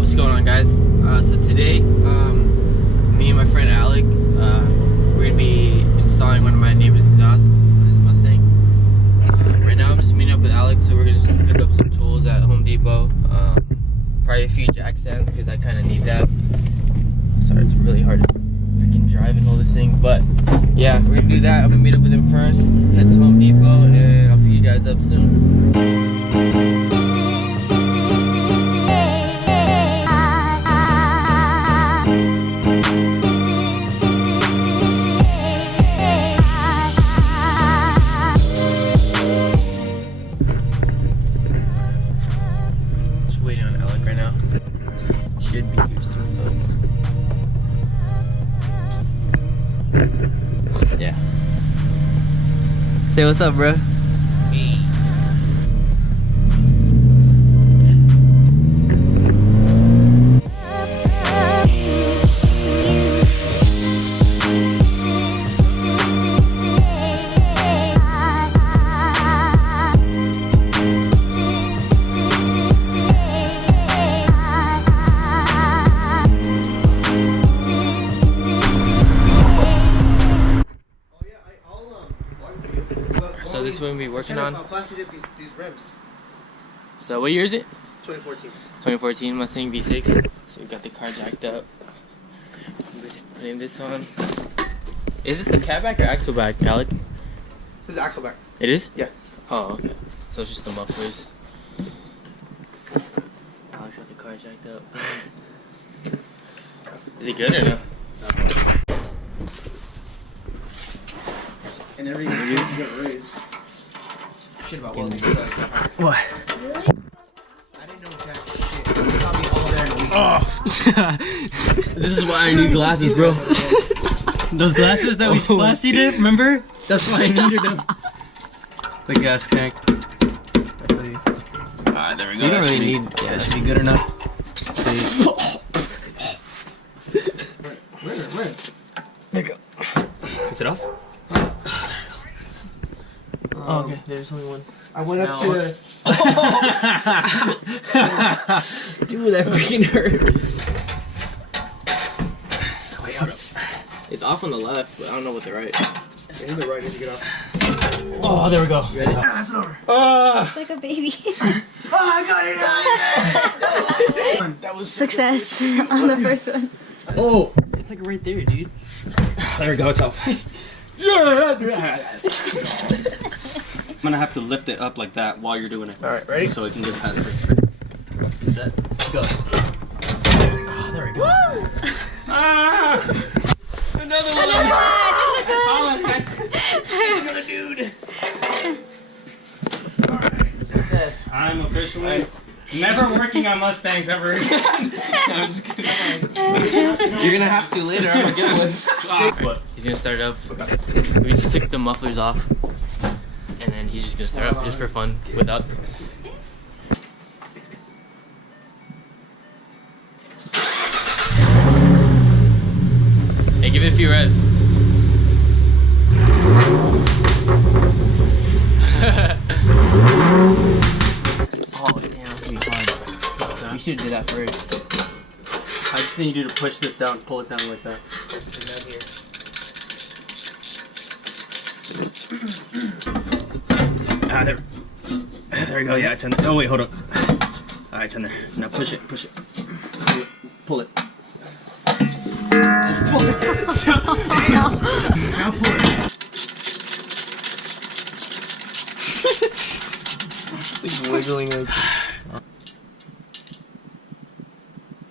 What's going on, guys? So today, me and my friend Alec, we're gonna be installing one of my neighbor's exhausts on his Mustang. Right now, I'm just meeting up with Alex, so we're gonna just pick up some tools at Home Depot. Probably a few jack stands because I kind of need that. Sorry, it's really hard to freaking drive and hold this thing, but yeah, we're gonna do that. I'm gonna meet up with him first, head to Home Depot, and I'll pick you guys up soon. Should be here soon, though. Yeah. Say what's up, bro. Hey. So this is what we'll be working on. These rims. So what year is it? 2014. 2014 Mustang V6. So we got the car jacked up. Putting this on. Is this the cat back or axle back, Alec? This is axle back. It is? Yeah. Oh, okay. So it's just the mufflers. Alex got the car jacked up. Is it good or no? And every time you get a raise. Shit about welding. What? Really? I didn't know jack shit. You taught me all there in a week. Oh. This is why I need glasses, bro. Those glasses that we splashed it, remember? That's why I needed them. The gas tank. Alright, there we go. So you don't really need. Yeah, that should be good enough. Where? There you go. Is it off? Oh, okay. There's only one. I went up to. Dude, that freaking hurt. Wait, hold up. It's off on the left, but I don't know what the right. It's in the right as you get off. Oh, there we go. Ready? Pass it over. Like a baby. Oh, I got it! That was Success on the first one. Oh, it's like right there, dude. There we go. It's off. I'm gonna have to lift it up like that while you're doing it. Alright, ready? So it can get past this. Set. Go. Oh, there we go. Ah! Another one! Another dude! Success. I'm officially never working on Mustangs ever again. I'm just kidding. You're gonna have to later. I'm gonna get one. What? He's gonna start it up. We just took the mufflers off, and then he's just gonna start up just for fun without. Hey, give it a few revs. Oh damn, that's gonna be hard. We should do that first. I just need you to push this down, pull it down like that. Ah, there. There we go. Yeah, it's in there. Oh wait, hold up. Alright, it's in there. Now push it, push it. Pull it. Now pull it. He's wiggling like.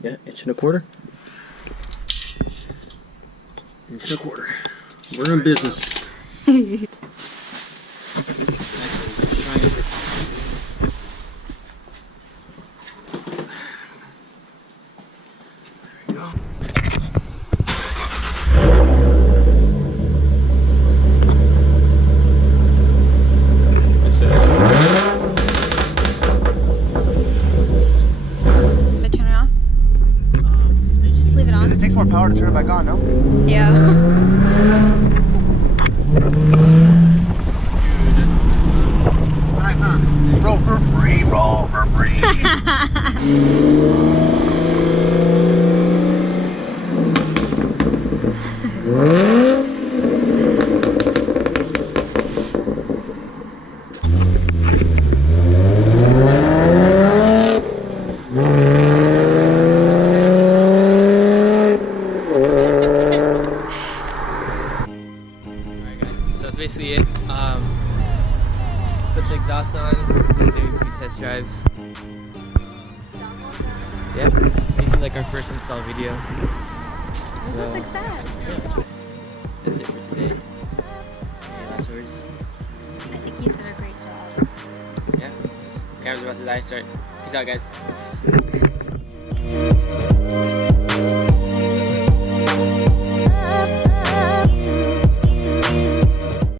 Yeah, inch and a quarter. Inch and a quarter. We're in business. It takes more power to turn it back on, no? Yeah. It's nice, huh? Roll for free, roll for free! fun. Doing a few test drives. Yep, this is like our first install video. So, Like that. that's it for today. Any last words? I think you did a great job. Yeah. Camera's about to die. Start. Peace out, guys.